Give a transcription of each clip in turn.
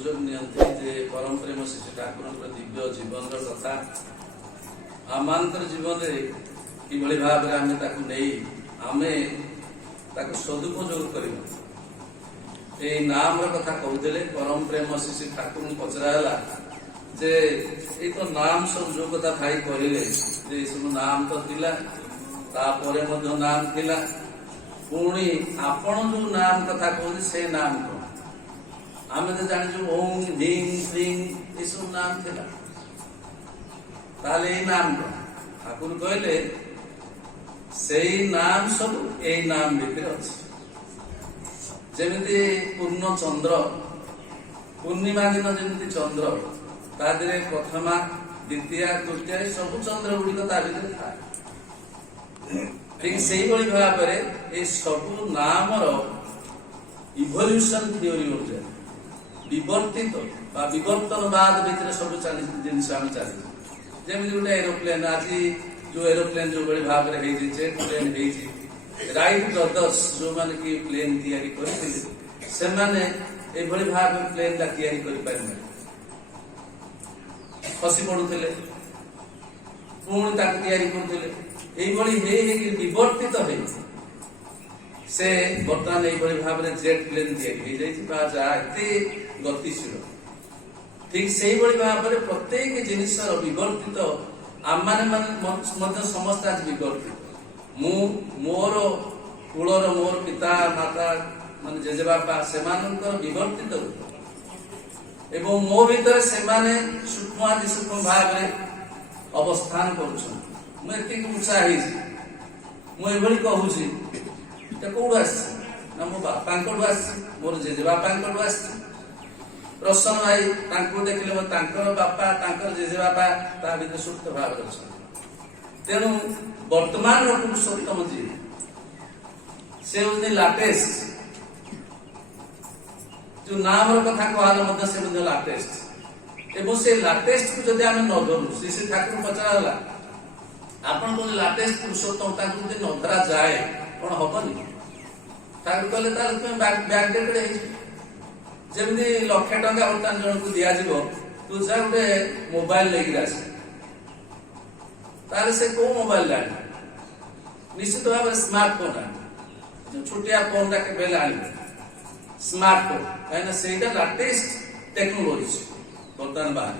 सुजोग नियंती जे परम प्रेम श्री ठाकुर दिव्य जीवन कथा आमांतर जीवन कि भाव में आम सदुपयोग कर नाम कथा कहते परम प्रेम श्री ठाकुर पचराला जे ये तो नाम सब जो कथा भाई कहले सब नाम तो थिला तापरे मध्य नाम थिला पुणी आपण जो नाम कथा कहते से नाम कौन आम तो जानी ओम ह्रीं श्रीं ये सब नाम थिला ताले नाम कौन ठाकुर कहले से नाम सब यही नाम भितर अच्छे जमी पूर्ण चंद्र पूर्णिमा दिन जमी चंद्र तादे प्रथमा द्वितीय तृतीय सब चंद्र गुड़िक था ठीक से भाव में सब नामर इभोल्यूशन थ्योरी हो विवर्तित विवर्तनवाद भितर सब जिन चली जमी गोटे एरोप्लेन आज जो एरोप्लेन जो भाव में जेट प्लेन राइट ब्रदर्स जो माने कि प्लेन तैयारी करते से भाव प्लेन ला तैयारी कर खसी पड़ुले पुणी तैयारी करुले विवर्तित हो से बर्तमान ये भाव में जेट प्लेन तैयारी गतिशील ठीक से भाव में प्रत्येक जिनिस विवर्तित आम मैंने समस्त आज विवर्तित मोर कूलर मोर पिता माता मान जेजेबापा से विवर्तित रूप एवं मो भीतर से सूक्ष्म सूक्ष्म भाव में अवस्थान कर उत्साही मुझे कहूँ कौट आस मो बापा मोर जेजेबापा प्रसन्न भाई देखिले बापा जेजेबापा ता भीतर सुप्त भाव तेणु वर्तमान पुरुषोत्तम जी से लाटेस्ट जो नाम कथा कहला से लाटेस्ट एवं से लाटेस्ट को जब आम न धरू श्री ठाकुर पचराला आपन को लाटेस्ट पुरुषोत्तम न धरा जाए कौन हबनी ठाकुर कहले तुम बैकडेटेड जमी 1,00,000 टंका बर्तमान जन को दिज्व तू जा गोटे मोबाइल लेकर आस से कौ मोबाइल लाने निश्चित भाव में स्मार्टफोन आने छोटिया फोन टाइम आने स्मार्टफोन कहीं से लाटेस्ट टेक्नोलोजी बर्तमान बाहर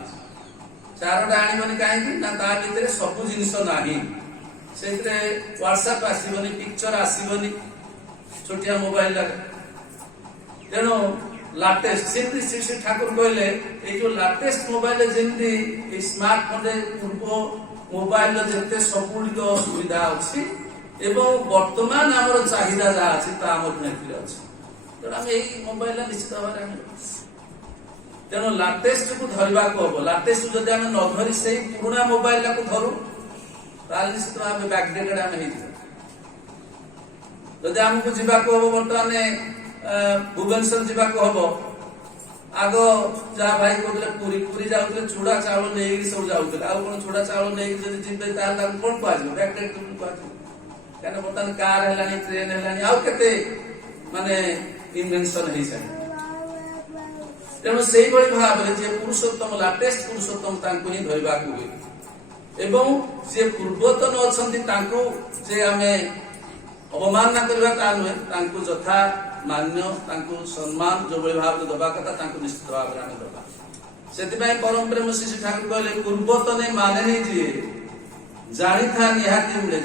चारोटा आने कहीं सब जिन ना से व्हाट्सएप आसबनी पिक्चर आसबनी छोटिया मोबाइल तेणु लाटेस्ट सेमती श्री ठाकुर कहले ये जो लाटेस्ट मोबाइल जमी स्मार्टफोन पूर्व मोबाइल जिते सबुड़ सुविधा अच्छी एवं वर्तमान आम चाहिदा जहाँ अच्छी तेणु आम यही मोबाइल निश्चित भाव में तेणु लाटेस्ट को धरवा हम लाटेस्ट जब आम न धरी से पुराणा मोबाइल को धरू निश्चित भाव बैकडेटेड आम जब आमको जावाक हम बर्तमान भुवनेश्वर जावाक हम आग जहाँ भाई कहते पूरी पूरी जाऊे चूड़ा चाउल नहीं सब जाऊे कौन चूड़ा चाउल नहीं जी कौन कह बैकडेट कह बर्तमान कार है ट्रेन है आउ के माने इनवेंशन हो सारे तेणु से भाव में जी पुरुषोत्तम लाटेस्ट पुरुषोत्तम ही धरवा हुए एवं जी पूर्वतन अच्छा जे आम अवमानना करवा नुहे यथा मान्य सम्मान जो भाव दबा कथा निश्चित भाव में दबा से परम प्रेम श्री ठाकुर कहले पूर्वतने माने नहीं जी जानी था निहाती मिले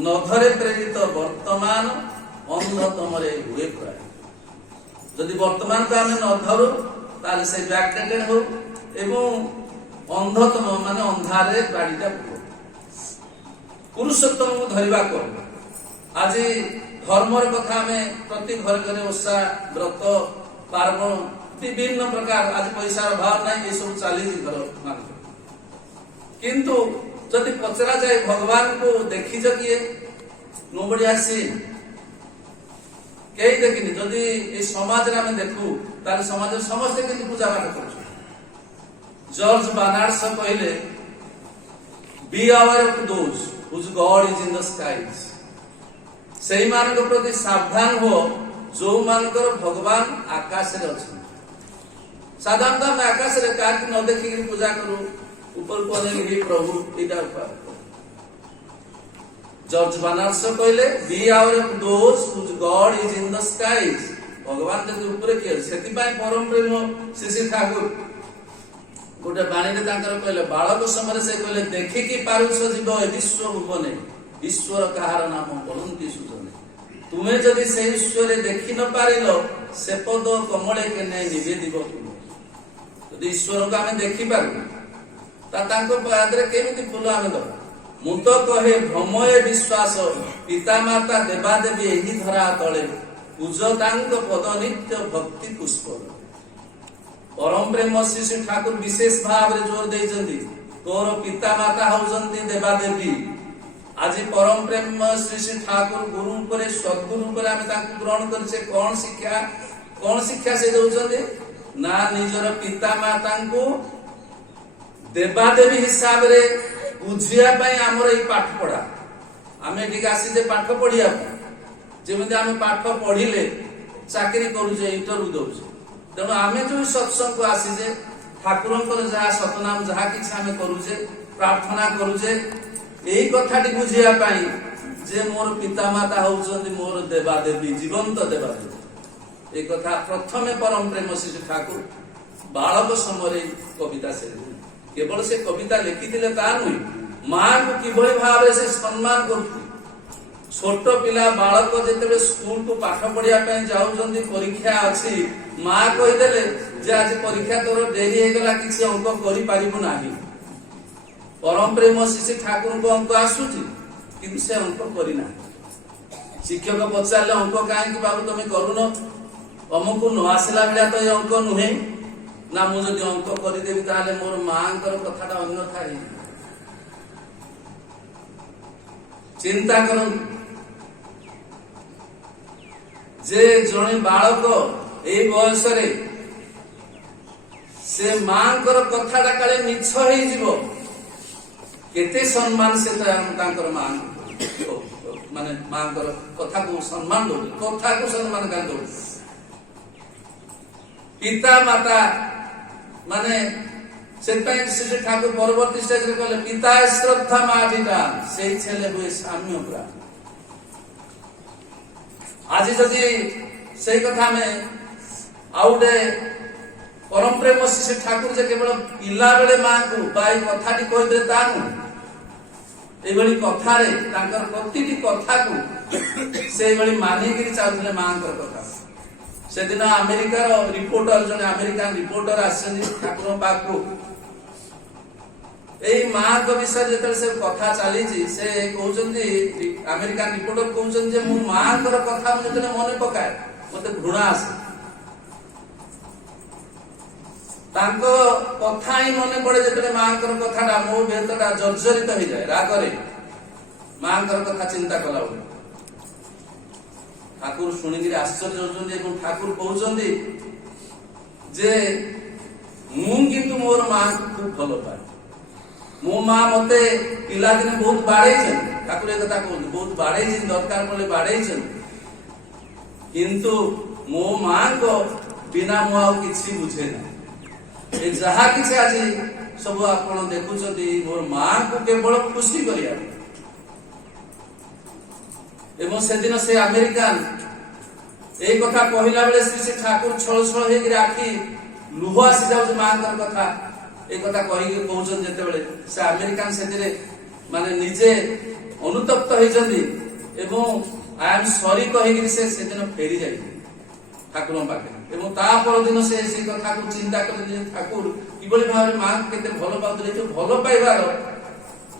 न धरे प्रेरित वर्तमान अंध तमरे हुए प्राय जदि वर्तमान को आम न धरू ताले से बैकडेटेड हो एवं अंधतम माने अंधारे बाड़ीटा पुरुषोत्तम को धरवा कर आज धर्मर कथा में प्रति घर घर ओषा व्रत पार्वण विभिन्न प्रकार आज पैसा अभाव ना ये सब चली घर मान किंतु जदि पचरा जाए भगवान को देखी किए नोबडी आसी कई देखनी जदि ये समाज में देखू ताले समाज समस्ते किंतु पूजा पाठ कर जॉर्ज बार्नार्ड कहले be aware of those whose god is in the skies से प्रति सावधान हो जो मानकर भगवान आकाश रे अच्छा साधारणतः आम आकाश क्या न देखिक पूजा करूँ ऊपर को हे प्रभु यहाँ जॉर्ज बर्नार्ड शॉ कहले be aware those whose god is in the skies भगवान जब ऊपर किए से परम प्रेम श्री श्री ठाकुर गोटे बाणी कहले बालक समय से कहले देखिकी पारुष जीव ए विश्व भुवने ईश्वर कहार नाम पढ़ती सुजने तुम्हें जदि से ईश्वर देखी न पारिल सेपद कमले के निवेदिब तुम ईश्वर को आम देखिपारू केमी फूल आम दबा मु तो कहे भ्रमये विश्वास पिता माता देवादेवी यही धरा तले पूजतांग पद नित्य भक्ति पुष्प परम प्रेम श्री श्री ठाकुर विशेष भाव जोर देइछन्ति तोर पिता माता होउछन्ति देवादेवी आज परम प्रेम श्री श्री ठाकुर गुरु पर सद्गुरु पर आम ग्रहण करछे कौन शिक्षा से दउछन्ति ना निजर पिता माता को देवादेवी हिसाब रे बुझिया आमर ये पाठ पढ़ा आम ये आसीजे पाठ पढ़िया जमी आम पाठ पढ़िले चाकरी करुचे इंटरव्यू दौचे तेणु आम जो सत्संग को आसीजे ठाकुर जहाँ सतनाम जहाँ कि आम करुचे प्रार्थना करुचे यही कथाटी बुझिया जे मोर पिता माता होउछन्ति मोर देवादेवी जीवंत देवादेवी एक कथा प्रथम परम प्रेम श्री ठाकुर बालक समय कविता से केवल से कविता लिखिथिले ता नुई मां को किभଳି भाव से सम्मान करथि छोट पिला बालक जेतेबे स्कूल को पाठ पढ़िया पय जाउछन्ति परीक्षा अछि मां कहि देले जे आज परीक्षा तोर देरी हे गला किछि अंक करि पारिबु नाही परम प्रेम श्री ठाकुर को अंक आसुछि किंतु से अंक करि ना शिक्षक पचारले अंक काहे कि बाबू तुम करूनो अमुक न आसला बेला तो ये अंक नुहे ना मुझे अंक करदेवी ताले मोर मां कथाटा अन्यथा चिंता कर जे जड़े बालक ए बयस से मां कथाटा काले मिछ हो केते सम्मान से मां माने मां कथा को सम्मान दो कथा को सम्मान कर दो पिता माता माने श्री ठाकुर परवर्ती स्टेज रे कहले पिता श्रद्धा माटिटा से छेले हुए साम्य पुरा आज जदि से कथा में आउटे परम प्रेम श्री ठाकुर जे केवल पिला बेले मां को बाई कथाटी कहि दे तानु एबली कथा रे तांकर प्रतिटी कथा को से एबली मानि गिरी चाउथले मां कथा से दिन अमेरिकार रिपोर्टर जने अमेरिकन रिपोर्टर आछन ठाकुर पाखु ए मां को विषय जेतले से कथा चली से कहउछन्ती अमेरिकन रिपोर्टर कहउछन जे मु मां कर कथा जेतले मने पकाए मते घृणा आसे तांको कथा ही मने पड़े जेतले मां कर कथाटा मो भेतटा जर्जरित हो जाए रागरे मां कर कथा चिंता कला ठाकुर शुणिक आश्चर्य होती ठाकुर कहते जे मु किंतु मोर मां को खूब भल पाए मो मां मते पिला दिने बहुत बाड़े ठाकुर एक कथा कहते बहुत बाड़े दरकार पड़े बाड़े किंतु मो मां को बिना मु आ किछि बुझे ना ए जहा किछि आज सब आपण देखुछथि मोर मां को केवल खुशी करिया एवं से दिन से अमेरिकन एक कथा कहला बेले श्री श्री ठाकुर छल छल हे आखि लुह आसी जाउ मां कथा एक कथा कहि कहउछन जेते बेले से अमेरिकन सेतिरे माने निजे अनुतप्त होइछन्ती एवं आई एम सॉरी कहि से दिन फेरी जाई ठाकुर पाखे एवं ता पर दिन से कथा को चिंता कर ठाकुर किबळी भाव मां केते भल पाउतले जो भल पाइबार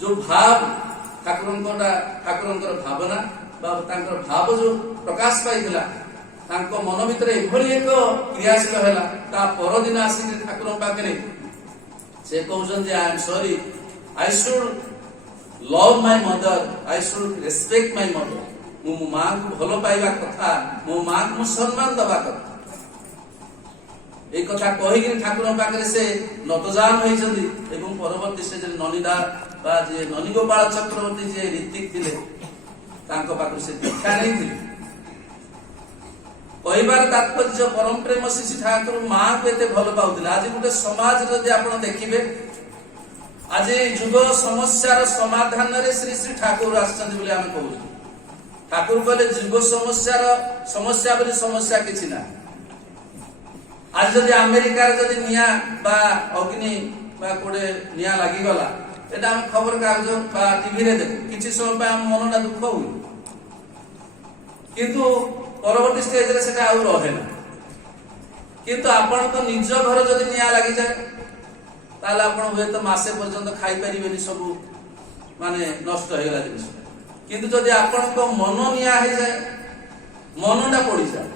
जो भाव ठाकुरंकर भावना भाव जो प्रकाश पाइला मन भीतर एभली एक क्रियाशील है ता परदिन आसिक ठाकुर पाखे से कहते I am sorry I should love my mother I should respect my mother मो मां को भल पाइबा कथा मो मां को सम्मान दबा कथा एक कथा कही ठाकुर पाखे से नतजान होइछन्ती एवं परवर्ती स्टेज ननिदा बा जे ननीगोपाल चक्रवर्ती जे ऋतिक थिले तांको पाखु से दीक्षा नहीं थी କହିବାର ତାତ୍ପର୍ଯ୍ୟ ପରମ ପ୍ରେମ ଶିଶୁ ଠାକୁର ମାଙ୍କୁ ଏତେ ଭଲ ପାଉଥିଲେ। ଆଜି ଗୋଟେ ସମାଜ ଯଦି ଆପଣ ଦେଖିବେ, ଆଜି ଯୁଗ ସମସ୍ୟାର ସମାଧାନରେ ଶ୍ରୀ ଶ୍ରୀ ଠାକୁର ଆସିଛନ୍ତି ବୋଲି ଆମେ କହୁଛୁ। ଠାକୁର କହିଲେ ଯୁଗ ସମସ୍ୟା ବୋଲି ସମସ୍ୟା କିଛି ନାହିଁ। ଆଜି ଯଦି ଆମେରିକାର ଯଦି ନିଆଁ ବା ଅଗ୍ନି ବା କୋଉଟେ ନିଆଁ ଲାଗିଗଲା, এটা ଆମେ ଖବର କାଗଜ ବା ଟିଭିରେ ଦେଖୁ, କିଛି ସମୟ ପାଇଁ ଆମ ମନଟା ଦୁଃଖ ହୁଏ, କିନ୍ତୁ ପରବର୍ତ୍ତୀ ଷ୍ଟେଜରେ ସେଟା ଆଉ ରହେ ନା। କିନ୍ତୁ ଆପଣଙ୍କ ନିଜ ଘର ଯଦି ନିଆଁ ଲାଗିଯାଏ, ତାହେଲେ ଆପଣ ହୁଏତ ମାସେ ପର୍ଯ୍ୟନ୍ତ ଖାଇପାରିବେନି, ସବୁ ମାନେ ନଷ୍ଟ ହେଇଗଲା ଜିନିଷ। କିନ୍ତୁ ଯଦି ଆପଣଙ୍କ ମନ ନିଆଁ ହେଇଯାଏ, ମନଟା ପୋଡ଼ିଯାଏ,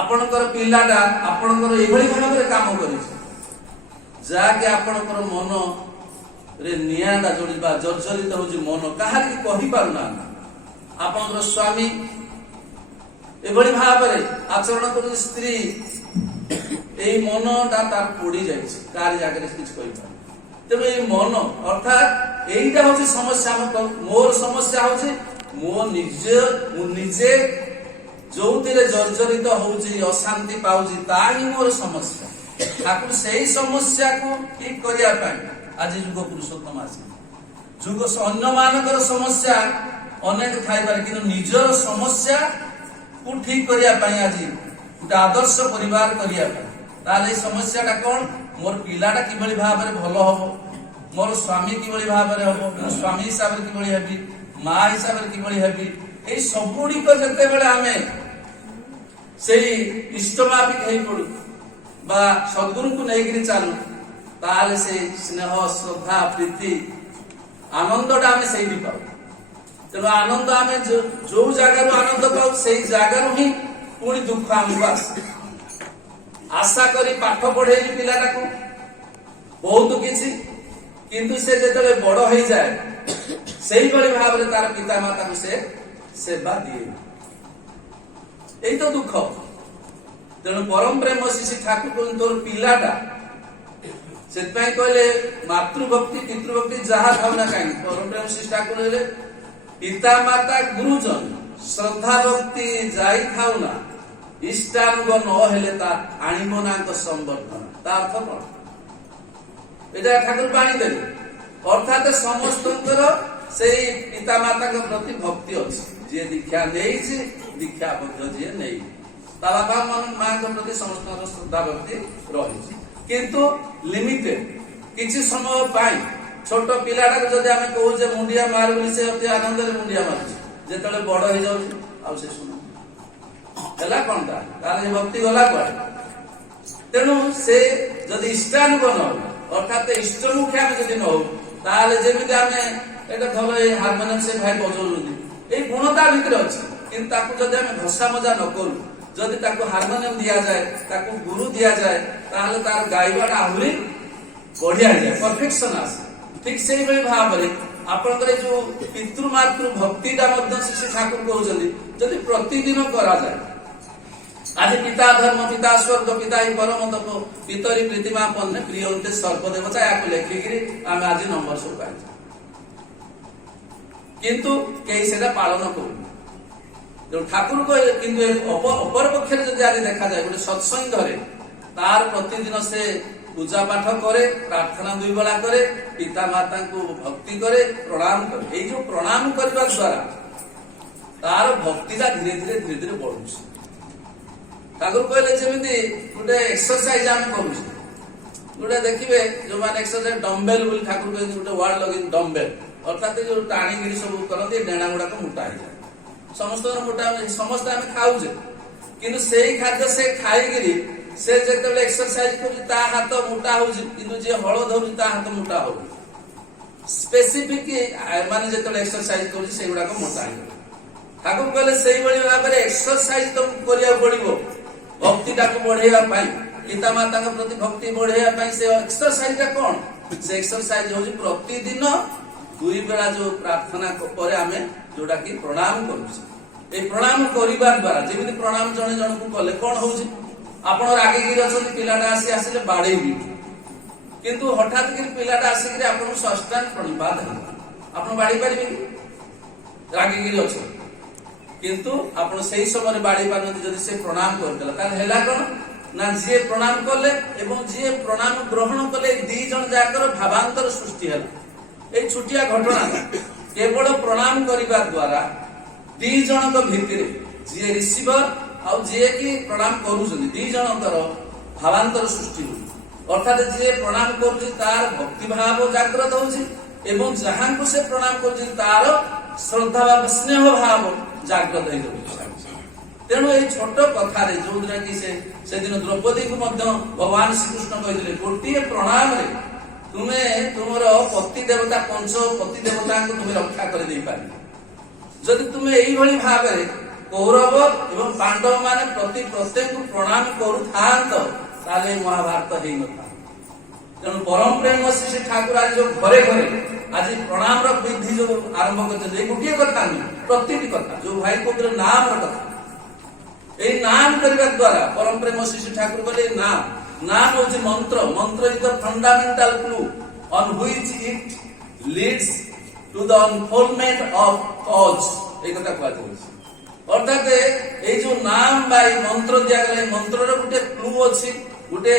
ଆପଣଙ୍କର ପିଲାଟା ଆପଣଙ୍କର ଏଭଳି ଭାବରେ କାମ କରିଛି ଯାହାକି ଆପଣଙ୍କର ମନରେ ନିଆଁଟା ଯୋଡ଼ିବା ଜର୍ଜରିତ ହଉଛି ମନ, କାହାକି କହିପାରୁନାହାନ୍ତି। ଆପଣଙ୍କର ସ୍ୱାମୀ ଏଭଳି ଭାବରେ ଆଚରଣ କରୁଛି, ସ୍ତ୍ରୀ ଏଇ ମନଟା ତାର ପୋଡ଼ି ଯାଇଛି, କାହାରି ଜାଗାରେ କିଛି କହିପାରୁନି। ତେଣୁ ଏଇ ମନ ଅର୍ଥାତ୍ এইটা হচ্ছে সমস্যা। মোর সমস্যা হচ্ছে ମୁଁ ନିଜେ ଯୋଉଥିରେ ଜର୍ଜରିତ ହଉଛି, ଅଶାନ୍ତି ପାଉଛି, ତାହା ହିଁ ମୋର ସମସ୍ୟା। ଠାକୁର ସେଇ ସମସ୍ୟାକୁ ଠିକ କରିବା ପାଇଁ ଆଜି ଯୁଗ ପୁରୁଷୋତ୍ତମ ଆସିଲେ। ଯୁଗ ଅନ୍ୟମାନଙ୍କର ସମସ୍ୟା ଅନେକ ଥାଇପାରେ, କିନ୍ତୁ ନିଜର ସମସ୍ୟାକୁ ଠିକ କରିବା ପାଇଁ ଆଜି ଗୋଟେ ଆଦର୍ଶ ପରିବାର କରିବା ପାଇଁ। ତାହେଲେ ଏଇ ସମସ୍ୟାଟା କଣ? ମୋର ପିଲାଟା କିଭଳି ଭାବରେ ଭଲ ହବ, ମୋର ସ୍ୱାମୀ କିଭଳି ଭାବରେ ହବ, ମୁଁ ସ୍ୱାମୀ ହିସାବରେ କିଭଳି ହେବି, ମା ହିସାବରେ କିଭଳି ହେବି, ଏଇ ସବୁଗୁଡ଼ିକ ଯେତେବେଳେ ଆମେ ସେଇ ଇଷ୍ଟମାଫିକ ହେଇ ପଡୁ ବା ସଦ୍ଗୁରୁଙ୍କୁ ନେଇକିରି ଚାଲୁ, ତାହେଲେ ସେଇ ସ୍ନେହ, ଶ୍ରଦ୍ଧା, ପ୍ରୀତି, ଆନନ୍ଦଟା ଆମେ ସେଇଠି ପାଉ। ତେଣୁ ଆନନ୍ଦ ଆମେ ଯୋଉ ଜାଗାରୁ ଆନନ୍ଦ ପାଉ, ସେଇ ଜାଗାରୁ ହିଁ ପୁଣି ଦୁଃଖ ଆମକୁ ଆସେ। ଆଶା କରି ପାଠ ପଢେଇଲି ପିଲାଟାକୁ ବହୁତ କିଛି, କିନ୍ତୁ ସେ ଯେତେବେଳେ ବଡ ହେଇଯାଏ, ସେଇଭଳି ଭାବରେ ତାର ପିତା ମାତାକୁ ସେ ସେବା ଦିଏ, ଏଇ ତ ଦୁଃଖ। ତେଣୁ ପରମ ପ୍ରେମ ଶିଶୁ ଠାକୁର କହୁଛନ୍ତି ତୋର ପିଲାଟା, ସେଥିପାଇଁ କହିଲେ ମାତୃଭକ୍ତି ପିତୃଭକ୍ତି ଯାହା ଥାଉ ନା କାହିଁକି, ପରମ ପ୍ରେମ ଶିଶୁ ଠାକୁର କହିଲେ ପିତା ମାତା ଗୁରୁଜନ ଶ୍ରଦ୍ଧା ଭକ୍ତି ଯାଇଥାଉ ନା, ଇଷ୍ଟାନୁଗ ନ ହେଲେ ତା ଆଣିବ ନାଙ୍କ ସମ୍ବର୍ଦ୍ଧନ। ତା ଅର୍ଥ କଣ? ଏଇଟା ଠାକୁର ବାଣୀ ଦେଲେ, ଅର୍ଥାତ ସମସ୍ତଙ୍କର ସେଇ ପିତା ମାତାଙ୍କ ପ୍ରତି ଭକ୍ତି ଅଛି। ଯିଏ ଦୀକ୍ଷା ନେଇଛି, ଦୀକ୍ଷା ମଧ୍ୟ ଯିଏ ନେଇ, ତା ବାପା ମାଙ୍କ ପ୍ରତି ସମସ୍ତଙ୍କର ଶ୍ରଦ୍ଧା ଭକ୍ତି ରହିଛି, କିନ୍ତୁ ଲିମିଟେଡ। କିଛି ସମୟ ପାଇଁ ଛୋଟ ପିଲାଟାକୁ ଯଦି ଆମେ କହୁଛେ ମୁଣ୍ଡିଆ ମାର ବୋଲି, ସେ ଅତି ଆନନ୍ଦରେ ମୁଣ୍ଡିଆ ମାରୁଛି, ଯେତେବେଳେ ବଡ ହେଇଯାଉଛି ଆଉ ସେ ଶୁଣୁ ହେଲା କଣ, ତାର ଏ ଭକ୍ତି ଗଲା କୁଆଡେ? ତେଣୁ ସେ ଯଦି ଇଷ୍ଟାନୁଗ ନ ହଉ, ଅର୍ଥାତ ଇଷ୍ଟମୁଖୀ ଆମେ ଯଦି ନ ହଉ, ତାହେଲେ ଯେମିତି ଆମେ ଏଇଟା ଧର ଏଇ ହାରମୋନିୟମ ସେ ଭାଇ ବଜଉଛନ୍ତି, ଏଇ ଗୁଣ ତା ଭିତରେ ଅଛି, କିନ୍ତୁ ତାକୁ ଯଦି ଆମେ ଘଷା ମଜା ନ କରୁ, ଯଦି ତାକୁ ହାରମୋନିୟମ ଦିଆଯାଏ, ତାକୁ ଗୁରୁ ଦିଆଯାଏ, ତାହେଲେ ତାର ଗାଇବାଟା ଆହୁରି ବଢିଆ ହେଇଯାଏ, ପରଫେକ୍ସନ ଆସେ। ଠିକ ସେଇଭଳି ଭାବରେ ଆପଣଙ୍କର ଏଇ ଯୋଉ ପିତୃ ମାତୃ ଭକ୍ତିଟା ମଧ୍ୟ ଶ୍ରୀ ଠାକୁର କହୁଛନ୍ତି ଯଦି ପ୍ରତିଦିନ କରାଯାଏ। ଆଜି ପିତା ଧର୍ମ, ପିତା ସ୍ୱର୍ଗ, ପିତା ହିଁ ପରମ ତପ, ପିତରି ପ୍ରୀତିମା ପନ୍ନେ ପ୍ରିୟନ୍ତେ ସର୍ବଦେବତା, ୟାକୁ ଲେଖିକିରି ଆମେ ଆଜି ନମ୍ବର ସବୁ ପାଇଛୁ, କିନ୍ତୁ କେହି ସେଟା ପାଳନ କରୁନି। ତେଣୁ ଠାକୁର କହିଲେ, କିନ୍ତୁ ଅପର ପକ୍ଷରେ ଯଦି ଆଜି ଦେଖାଯାଏ, ଗୋଟେ ସତ୍ସଙ୍ଗରେ ତାର ପ୍ରତିଦିନ ସେ ପୂଜା ପାଠ କରେ, ପ୍ରାର୍ଥନା 2 ବେଳା କରେ, ପିତା ମାତାଙ୍କୁ ଭକ୍ତି କରେ, ପ୍ରଣାମ କରେ। ଏଇ ଯୋଉ ପ୍ରଣାମ କରିବା ଦ୍ୱାରା ତାର ଭକ୍ତିଟା ଧୀରେ ଧୀରେ ବଢୁଛି। ଠାକୁର କହିଲେ ଯେମିତି ଗୋଟେ ଏକ୍ସରସାଇଜ ଆମେ କରୁଛୁ, ଗୋଟେ ଦେଖିବେ ଯୋଉମାନେ ଏକ୍ସରସାଇଜ ଡମ୍ବେଲ ବୋଲି ଠାକୁର କହିଛନ୍ତି, ଗୋଟେ ୱାର୍ଡ ଲଗେଇ ଡମ୍ବେଲ, ଅର୍ଥାତ ଯୋଉ ଟାଣିକିରି ସବୁ କରନ୍ତି, ଡେଣା ଗୁଡାକ ମୋଟା ହେଇଯାଏ। ସମସ୍ତଙ୍କର ମୋଟା, ସମସ୍ତେ ଆମେ ଖାଉଛେ, କିନ୍ତୁ ସେଇ ଖାଦ୍ୟ ସେ ଖାଇକିରି ସେ ଯେତେବେଳେ ଏକ୍ସରସାଇଜ କରୁଛି ତା ହାତ ମୋଟା ହଉଛି, କିନ୍ତୁ ଯିଏ ହଳ ଧରୁଛି ତା ହାତ ମୋଟା ହଉଛି। ସ୍ପେସିଫିକ ମାନେ ଯେତେବେଳେ ଏକ୍ସରସାଇଜ କରୁଛି ସେଗୁଡାକ ମୋଟା ହେଇଯାଉଛି। ଠାକୁର କହିଲେ ସେଇଭଳି ଭାବରେ ଏକ୍ସରସାଇଜ ତମକୁ କରିବାକୁ ପଡିବ ଭକ୍ତିଟାକୁ ବଢେଇବା ପାଇଁ, ପିତା ମାତାଙ୍କ ପ୍ରତି ଭକ୍ତି ବଢେଇବା ପାଇଁ। ସେ ଏକ୍ସରସାଇଜ ଟା କଣ? ସେ ଏକ୍ସରସାଇଜ ହଉଛି ପ୍ରତିଦିନ 2 ବେଳା ଯୋଉ ପ୍ରାର୍ଥନା ପରେ ଆମେ ଯୋଉଟା କି ପ୍ରଣାମ କରୁଛେ। এই ପ୍ରଣାମ କରିବା ଦ୍ୱାରା, ଯେମିତି ପ୍ରଣାମ ଜଣେ ଜଣକୁ କଲେ କଣ ହଉଛି, ଆପଣ ରାଗିକିରି ଅଛନ୍ତି, ପିଲାଟା ଆସିଲେ ବାଡେଇବି, କିନ୍ତୁ ହଠାତ୍ କରି ପିଲାଟା ଆସିକିରି ଆପଣଙ୍କୁ ଷଷ୍ଠାଙ୍ଗ ପ୍ରଣିପାତ ହେଲା, ଆପଣ ବାଡେଇ ପାରିବେ କି? ରାଗିକିରି ଅଛନ୍ତି, किंतु आपण सेही समय बाड़ी पारती जदि से प्रणाम करदेला ताले हेला कोन ना जे प्रणाम कले एवं जे प्रणाम ग्रहण कले दी जन जाकर भावांतर सृष्टि हला। ए छुटिया घटना केवल प्रणाम करिबा द्वारा दी जनक भितरे जे रिसीवर आ जे कि प्रणाम करूछन दी जनकर भावांतर सृष्टि हो अर्थात जे प्रणाम करूछि तार भक्ति भाव जागृत होछि एवं जहां को से प्रणाम करूछि तार श्रद्धा भाव स्नेह भाव जागृत हो जाउछि। तेणु ये छोट कथा जो दिन कि से दिन द्रौपदी को भगवान श्रीकृष्ण कहते गोटे प्रणाम रे तुम्हें तुमर पति देवता पंच पति देवता को तुम्हें रक्षा कर दे पारे। जदि तुम्हें यही भली भाव में कौरव एवं पांडव माने प्रति प्रत्येक प्रणाम करूथांत ताले महाभारत हेई नथा। तेणु परम प्रेम श्री ठाकुर आज जो घरे घरे आज प्रणाम विधि जो आरंभ करते गोटे कथा नहीं प्रति कथा जो भाई को नाम कथा ए नाम करने द्वारा परम प्रेम श्री ठाकुर बोले नाम नाम होची मंत्र mantra is the fundamental clue on which it leads to the unfoldment of cause एक कथा कहत होची अर्थात ए जो नाम बाई मंत्र दिया गले मंत्र रो गुटे क्लू अछि गुटे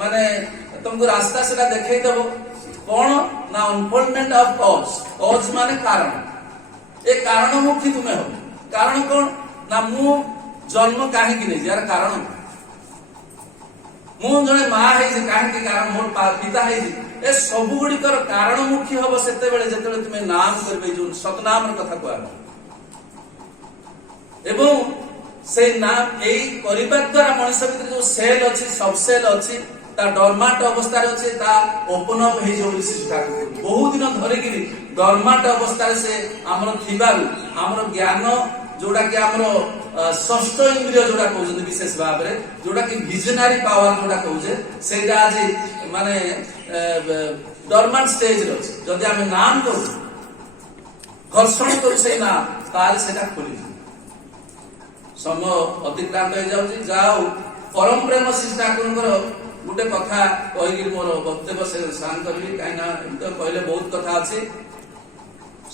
माने तुमको रास्ता सेटा देखाई देबो कोन ना अनफोल्डमेंट ऑफ कॉज कॉज माने कारण ए कारण मुखी तुमे हो कारण कोन ना मु जन्म कहीं नहीं यार कारण मु जने माँ है कहीं कारण मोर पिता है ए सब गुड़िकर कारण मुखी हम से तुम्हें नाम करबे जो सतनाम कथा कह एवं से नाम यही करबा द्वारा मनुष्य भीतर जो सेल अच्छी सब सेल अच्छी ता डरमाट अवस्था अच्छे ता ओपन अप हो जो बहुत दिन धरिकी डरमाट अवस्था से आमर थिबारु आमर ज्ञान जोड़ा कि आमर षष्ठ इंद्रिय जोड़ा कहते विशेष भाव में जोड़ा कि विजनरी पावर जोड़ा कहते सेटा आज माने डरमांट स्टेज रे जदि आमे नाम करू घर्षण करू से नाम ताल सेटा खोली समय अतिक्रांत हो जाउची जाओ परम प्रेम श्री ठाकुरଙ୍କର गुटे कथा कहि मोर वक्तव्य से शांत करबी काई ना तो कहले बहुत कथा अछि।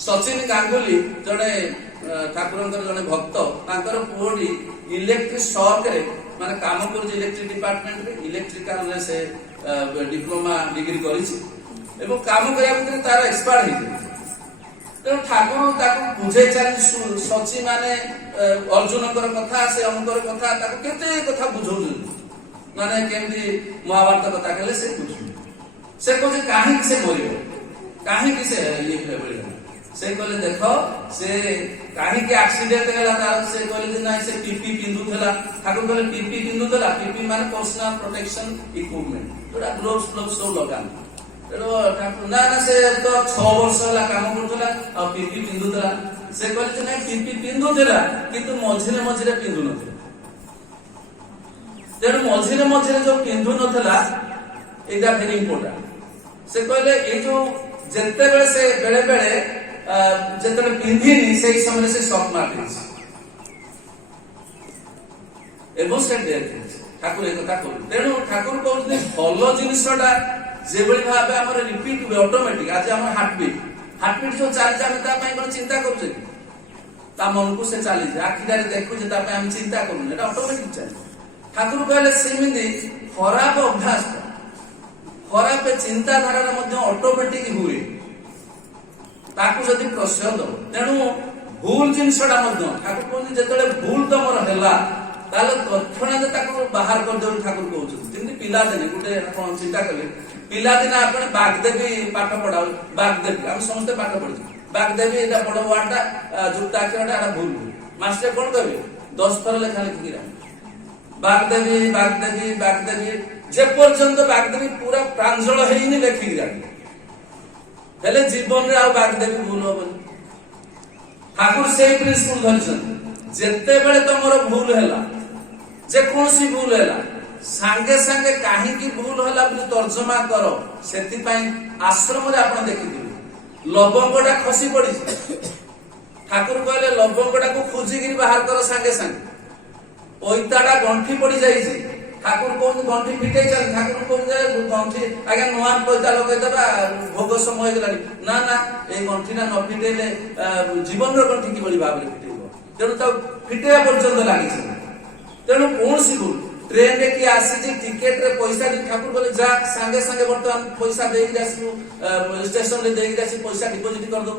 सचिन गांगुली जड़े ठाकुर जड़े भक्त पुओटी इलेक्ट्रिक शॉक रे माने काम कर इलेक्ट्रिक डिपार्टमेंट रे इलेक्ट्रिकल रे से डिप्लोमा डिग्री करी काम करने तार एक्सपर्ट हो तेणु ठाकुर ताको बुझे चली सची माने अर्जुन कथा से अमुकर कथा केते कथा बुझौ माने केमती महाभारत कथा कहले से बुझ से कहे कहीं से मरियो कहीं से ये से कहले देख से कहीं के एक्सीडेंट गला तार से कहले ना से पीपी पिंदुथला ठाकुर कहले पीपी पिंदुथला पीपी माने पर्सनल प्रोटेक्शन इक्विपमेंट जोड़ा ग्लोव्स ग्लोव्स सब लगा तेणु ठाकुर ना से तो 6 वर्ष होला काम करथला आ पीपी पिंदुथला से कहले ना पीपी पिंदुथला किंतु मझिरे मझिरे पिंदु नथला तेणु मझिरे मझिरे जो पिंदु नथला एटा वेरी इंपोर्टेंट से कहले ए जो जेते बेले से बेले बेले जेते पिंधिनी से समय से शॉक मार एवं से डेथ ठाकुर एक कथा कहू तेणु ठाकुर कहते भल जिनसटा जे भली भाबे हमर रिपीट हुए ऑटोमेटिक आज हमर हार्टबीट जो चली जामे ता पई कोन चिंता करू जे ता मन को से चली जे आखिदारे देखु जे ता पई हम चिंता करू एटा ऑटोमेटिक चली ठाकुर कहले सेमिति खराब अभ्यास खराब चिंताधारा मध्य ऑटोमेटिक हुए ताकू जदि प्रश्रय दो तेणु भूल जिनसटा ठाकुर कहते जिते भूल तुम है तत्णा ताको बाहर कर दे ठाकुर कहते पिलादिने गोटे चिंता कले पिलादिने आप बागदेवी पाठ पढ़ा बागदेवी आम समस्त पाठ पढ़ी बागदेवी एटा बड़ वार्डा जुक्ताक्षर भूल मास्टर कौन कहे 10 थर लेखा लिखी बागदेवी बागदेवी बागदेवी जे पर्यंत बागदेवी पूरा प्रांजल हेनी लेखिक जानी हेले जीवन रे आ बागदेवी भूल होबनी ठाकुर से प्रिंसिपल धरिसन जेते बेले तमरो भूल हैला जे कोनसी भूल हैला सांगे सांगे काहे की भूल हैला बोली तर्जमा करो सेति पई आश्रम रे आपण देखिथिबे लवंगडा खसी पड़ी ठाकुर कहले लवंगडा को खोजी गिरी बाहर करो सांगे सांगे ओइताडा गंठी पड़ी जाई छी ठाकुर कोन गंठी फिटे चल ठाकुर कोन जे गंठी आगे नोआ पैसा लगे देबा भोग समय गलानी ना ना ए गंठी ना न फिटेले जीवन रो गंठी की बड़ी भाबरे फिटेबो तेणु फिटेवा पर्यंत लगी तेणु कौन सी भूल ट्रेन रे कि आसी टिकेट रे पैसा ठाकुर बोले जा संगे संगे बर्तमान पैसा देकी आसू स्टेशन रे देकी आसी पैसा डिपोजिट कर दो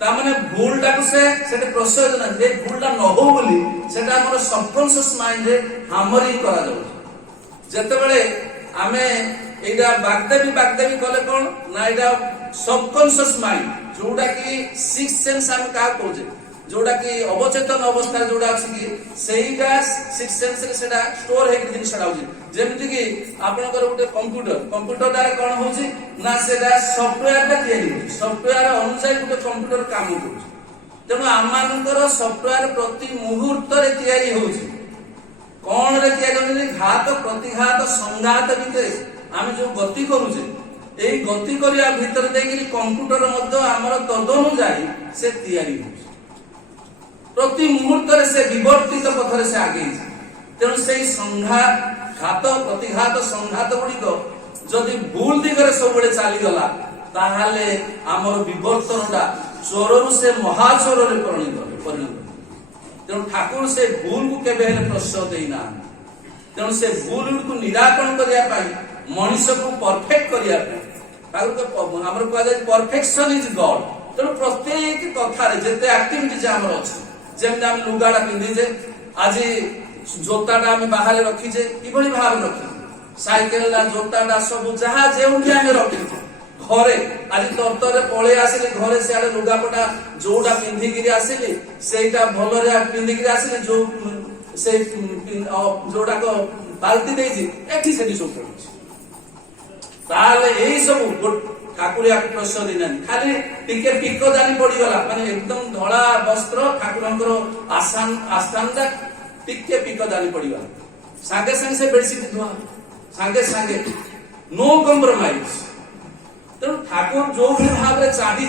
तामाने भूल टाकू से प्रश्रय ना जे भूलटा न हो बोली सेटा हमर सबकॉन्शियस माइंड रे हामरिंग करा जाउ जेतेबेले आमे एटा बागदेवी कले कोन ना एटा सबकॉन्शियस माइंड जोटा कि सिक्स सेंस हम का कहूजे जोटा कि अवचेतन अवस्था जोटा अछि कि सेईटा सिक्स सेंस रे सेटा स्टोर हे कि जिनसडा होजी जेमति कि आपनकर उटे कंप्यूटर दारे कोन होजी ना सेटा सॉफ्टवेयर ता तयारी होजी सॉफ्टवेयर अनुसार उटे कंप्यूटर काम करूजी तेणु आमानकर सॉफ्टवेयर प्रति मुहूर्त रे तयारी होजी कोन रे तयारी होजी घात प्रतिघात संघात भितरे आमे जो गति करूजे एई गति करिया भितर देगिरी कंप्यूटर मध्य हमर तदनुसारी से तयारी होजी प्रति मुहूर्त से विवर्तित पथरे से आगे तेणु से संघात घात प्रतिघात संघात गुड़िक जदि भूल दिगरे सब चली गला ताहाले आमर विवर्तनटा चोररु से महाचोर रे परिणत तेणु ठाकुर से भूल को केबे हेले प्रश्रय देना तेणु से भूल को निराकरण करिया पाई मनुष्य को परफेक्ट करिया पाई ठाकुर हमर कह जाय परफेक्शन इज गॉड तेणु प्रत्येक कथा रे जते एक्टिविटी जे हमर अछि जेमते हम लुगाड़ा पिंधिजे आज जोताटा हम बाहर रखीजे किभली भाव रखी साइकेल ला जोताटा सब जहा जेउठी हम रखीजे घरे आज तरतरे पळे आसिले घरे से आडे लुगापटा जोडा पिंधि गिरी आसिले सेटा भलरे पिंधि गिरी आसिले जो से जोडा को बाल्टी देजी एठी सेठी सब पड़ुछि ताले एई सब ठाकुर या प्रश्न देना खाली टिके पिक जानी पड़ी गला माने एकदम धड़ा वस्त्र ठाकुरंकर आस्थान टिके पिक जानी पड़ी गला संगे संगे से बेडशीट धुआ संगे नो कॉम्प्रोमाइज तेणु ठाकुर जो भी भाव रे चाही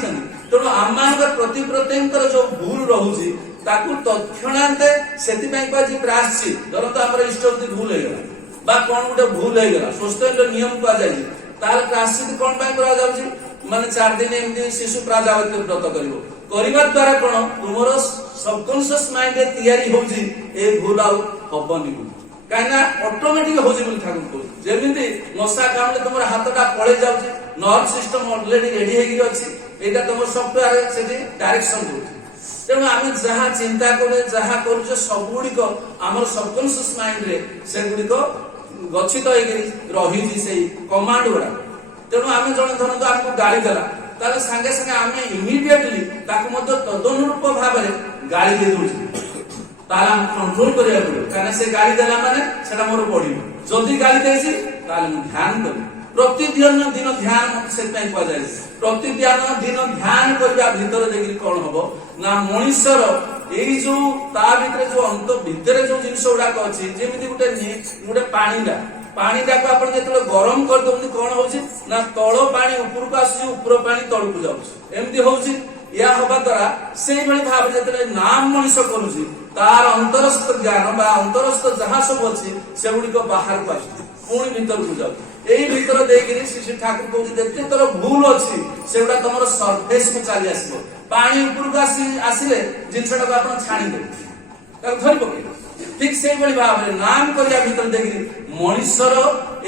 तेणु आमानकर प्रति प्रत्येक जो भूल रहुची ताकू तत्क्षणांते सेति पई कहजी प्रायश्चित धर तो हमर इष्ट भूल हे गला बा कोन गुटे भूल हे गला स्वस्थ नियम कह जाय तार प्रायश्चित कोन पय करा जाउची माने 4 दिन एमदी शिशु प्राजावत्य व्रत करिवो करिवा द्वारा कोन तुमरो सबकॉन्शियस माइंड रे तयारी होउची ए भूल आउ हबनी काना ऑटोमेटिक होउची बोली ठाकुर को जेमिति मशा कामले तुमर हातटा पळे जाउची नर्व सिस्टम ऑलरेडी रेडी हेगी अछि एटा तुमर सॉफ्टवेयर सेठी डायरेक्शन दोउची तेणु आम जहाँ चिंता करे जहाँ कर सब गुड़िक आम सबकॉन्शियस माइंड रे से गुड़िक गच्छित रही से कमांड गुड़ा तेणु आम जन धरत आपको गाड़ी देला ताले संगे संगे आम इमिडिएटली तदनुरूप भाव में गाड़ी दे दूसरी ताला कंट्रोल करिया पड़े कारण से गाड़ी देला माने सेटा मोर पड़ी जल्दी गाड़ी देसी ताले मु ध्यान करी प्रतिदिन दिन ध्यान मत से पय कह जाय प्रतिदिन दिन ध्यान करबा भीतर देखि कोन हबो ना मनुष्यर एई जो ता भीतर जो अंत भीतर जो जिंस उडा अछि जेमिति गुटे पानी को आपण जेतले गरम कर दोनी कोन होछि ना तळो पानी ऊपर को आसी ऊपर पानी तळ को जाउछि एमिति होछि या होबा द्वारा सेई भली भाव जेतले नाम मनुष्य करूछि तार अंतरस्थ ज्ञान बा अंतरस्थ जहां सब अछि से गुडी को बाहर को आछि पुणी भीतर को जाउ एई भीतर देकिरी श्री ठाकुर कहउछि जेते तोर भूल अछि सेउडा तमरो सरफेस को चली आसीबो पानी ऊपर को आसीले जिनसटा को आपण छाणी दे तार धरि पके ठीक से बड़ी भाव में नाम करिया भीतर देखि मनुष्यर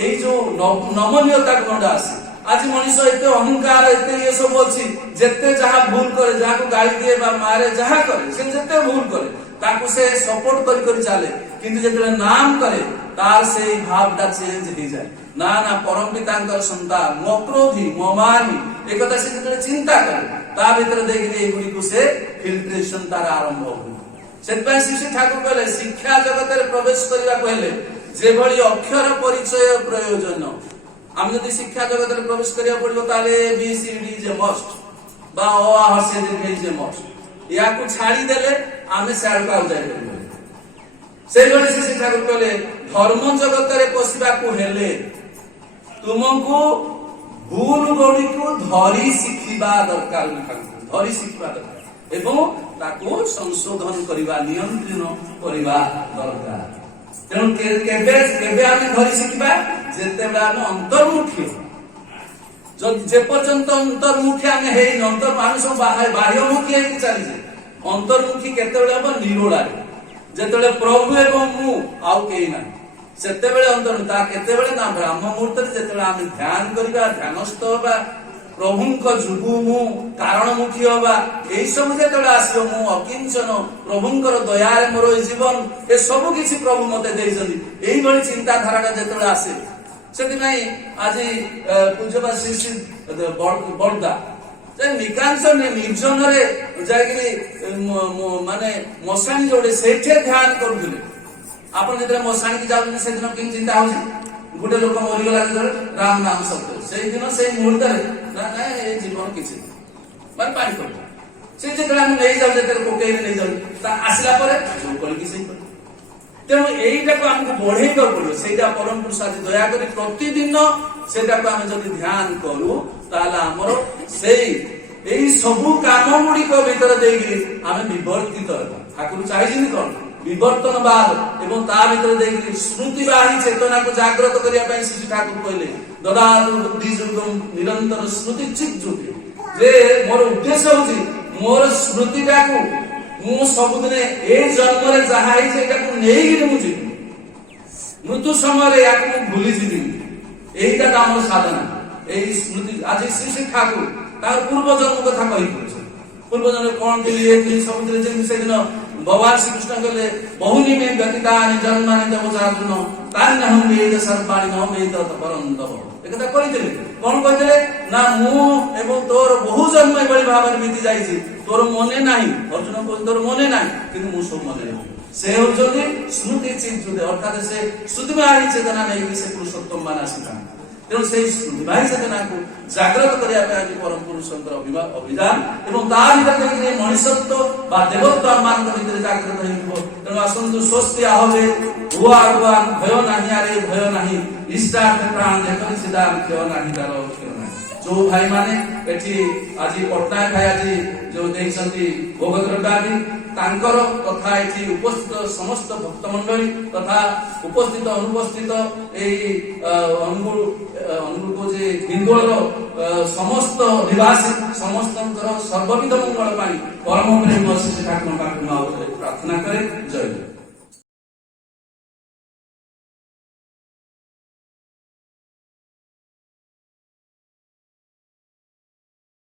एई जो नमनीयता गुणडा आसी आज मनुष्य एते अहंकार एते ये सब अछि जेते जहां भूल करे जहां को गाली दिए बा मारे जहां करे से जेते भूल करे ताकू से सपोर्ट करी चले किंतु जेते नाम करे तार से भावटा चेंज हो जाए ना ना परम पितांकर संतान मो क्रोधी मो मानी एक कथा से जेते चिंता करे ता भीतर देखि एई गुडी को से फिल्ट्रेशन तार आरंभ हो सेतपय श्री ठाकुर कहले शिक्षा जगत रे प्रवेश करिया कहले जे भली अक्षर परिचय प्रयोजन हम यदि शिक्षा जगत रे प्रवेश करिया पड़ियो ताले B C D J must बा ओ आ हसे दे जे मस्ट या को छाड़ी देले आमे साड पाउ जाय परबो से भली श्री ठाकुर कहले धर्म जगत रे पसिबा को हेले तुमको भूल गोडी को धरी शिखिबा दरकार धरी शिखिबा दरकार एवं ताको संशोधन करिबा नियंत्रण करिबा दरकार तेणु केबे आमे धरी शिखिबा जेतेबे आमे अंतर्मुखी जे पर्यंत अंतर्मुखी आमे हेई अंतर मानुष बाह्यमुखी हेई चली जे अंतर्मुखी केतेबेले हम निरोला जेतेबेले प्रभु एवं मु आउ केही ना सेतेबेले अंतर ता केतेबेले ना ब्रह्म मुहूर्त जेतेबेले आम ध्यान करिबा ध्यानस्थ होबा प्रभुंक जुगु मु कारणमुखी होबा एई सब जेतेबेले आसीबो मु अकिंचन प्रभुंकर दयारे मोर जीवन ए सब किछि प्रभु मते देइछन्ति एई भली चिंता धाराटा जेतेबेले आसे सेतिमै आज पूज्यपा श्री श्री बड़दा निकांश निर्जन रे जाकि माने मशाणी जोड़े सेठे ध्यान करुले आपन जेते मशाणी की जाउछन से दिन कि चिंता होछि गोटे लोक मरिगला राम नाम शब्द से दिन से मुहूर्त रे ना ना ए जीवन किछि माने पानी कर से जेते हम नै जाउ जेते कोकेई नै जाउ ता आसला परे जो कल कि सही तेणु एईटा को हमको बढ़ेइबा पड़ो सेटा परम पुरुष आज दया करी प्रतिदिन सेटा को हम जदि ध्यान करू ताला हमर सेई एई सबु काम गुडी को भीतर देगी आमे विवर्तित ठाकुर चाहिजिन कोन विवर्तनवाद एवं ता भीतर देगी स्मृतिवाही चेतना को जागृत करिया पई श्री ठाकुर कहले ददातु बुद्धि जुगम निरंतर स्मृति चित जुगे जे मोर उद्देश्य होची मोर स्मृतिटा को मु सबुदिने ए जन्म रे जहा है सेटा को नेई मु जी मृत्यु समय रे याक मु भूली जीवी एईटा हमर साधना एई स्मृति आज श्री श्री ठाकुर तार पूर्व जन्म कथा कहि पूर्व जन्म कोन दिए थी सबुदिने जे से दिन भगवान श्री कृष्ण कहले बहुनी में व्यतीतानि जन्मानि तव जातुनो तान हम वेद सर्वाणि न वेद परंतव एकता कहि दिले कोन कहि दिले ना मु एवं तोर बहु जन्म एबळी भाବରେ बीती जाईछि तोर मने नाही अर्जुन को तोर मने नाही किंतु मु सब मने से होजोनी स्मृति चिंतुदे अर्थात से सुधमारी चेतना नहीं से पुरुषोत्तम माना सिता तेणु से स्मृतिवाही चेतना को जागृत करिया पे आज परम पुरुषंकर अभिधान एवं ता भीतर के मनुष्यत्व बा देवत्व मान भीतर जागृत हेबो तेणु आसंतु स्वस्ति आहवे हुआ भगवान भय नाही आरे भय नाही इष्टार्थ प्राण देखि सीधा भय नाही तार जो भाई माने एठी आज पटना भाई आज जो देखसंती भोगद्रव्यादि तांकर तथा एठी उपस्थित समस्त भक्त मंडली तथा उपस्थित अनुपस्थित एई अनुगुण को जे हिंदोळर समस्त निवासी समस्तंकर सर्वविध मंगल पाई परम प्रेम श्री ठाकुर प्रार्थना करे जय।